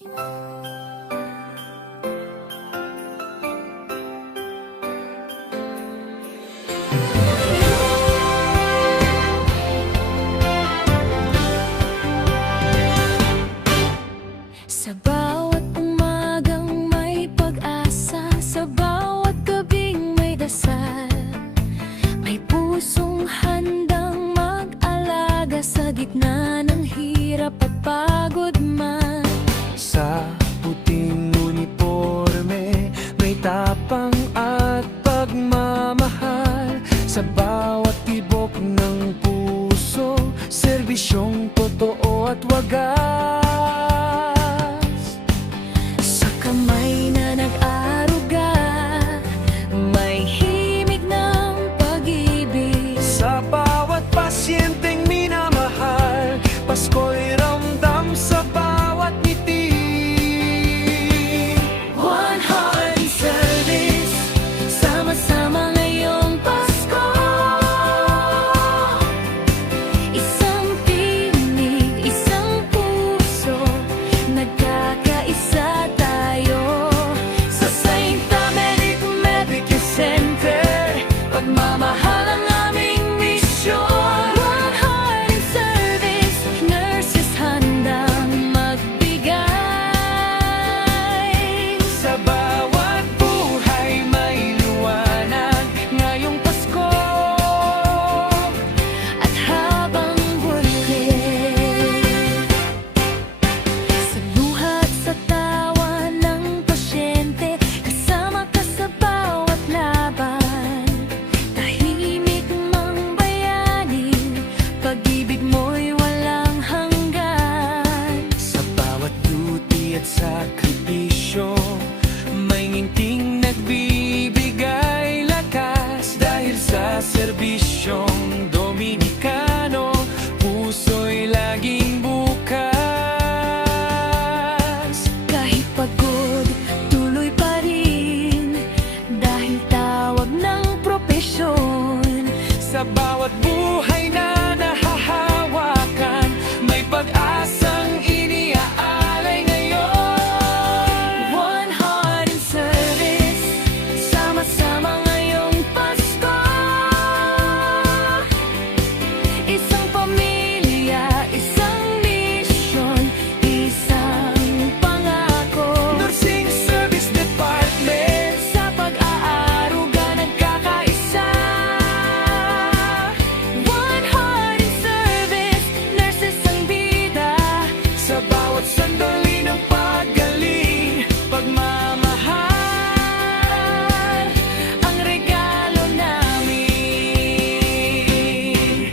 Sa bawat umagang may pag-asa, sa bawat gabing may dasal, may pusong handang mag-alaga sa gitna ng hirap at pagod man. Sa puting uniforme, may tapang at pagmamahal. Sa bawat tibok ng puso, serbisyong totoo at wagas. Sa kamay na nag-aruga, may himig ng pag-ibig. Sa bawat pasyenteng minamahal, Pasko'y ramdam sa bawat ngiti. One heart in service, sama-sama ngayong Pasko. Isang tinig, isang puso, nagkakaisa tayo. Sa St. Dominic Medical Center, pagmamahal ang aming misyon. One heart in service, nurses handang magbigay. Sa bawat buhay may liwanag ngayong Pasko. At habang buhay, sa luha at sa tawa ng pasyente, kasama ka sa bawat laban. Tahimik mang bayani, pag-ibig mo'y walang hanggan. Sa bawat duty at sakripisyo, may nginting nagbibigay lakas. Dahil sa serbisyong Dominikano, puso'y laging bukas. Kahit pagod, tuloy pa rin, dahil tawag ng propesyon. Sa bawat buhay na nahahawakan, may pag-asang iniaalay ngayon. One heart in service, sama-sama ngayong Pasko. Isang pamilya, isang misyon, isang pangako. Nursing Service Department, Sa pag-aaruga nagkakaisa. One heart in service, nurses ang bida. sa bawat sandali ng paggaling, pagmamahal Ang regalo namin.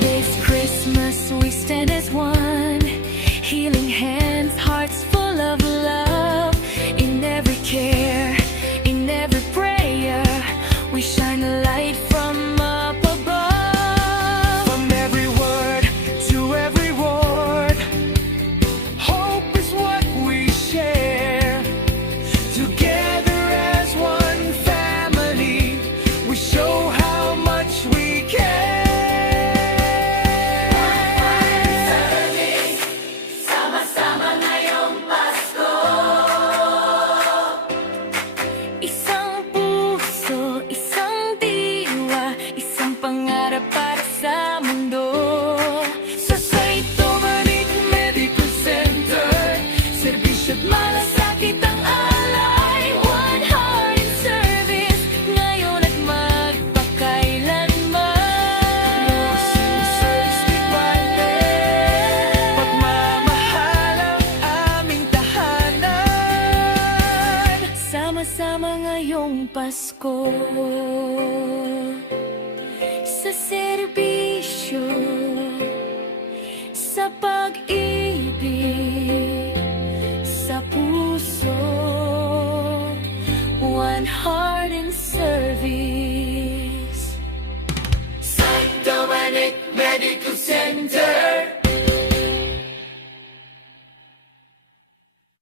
This Christmas we stand as one, healing hands, hearts full of love. In every care, in every prayer, we shine a light from up above. from every word to every word. Hope is what we share. Together as one family, we show how much we care. Sama-sama ngayong Pasko. Isang puso, isang diwa, isang pangarap para sa mundo. Sa St. Dominic Medical Center, serbisyo't Malasakit ang alay, one heart in service, ngayon at magpakailanman. Nursing Service Department, pagmamahal ang aming tahanan. Sama-sama ngayong Pasko, sa serbisyo, sa pag-ibig, sa puso. One heart in service. St. Dominic Medical Center.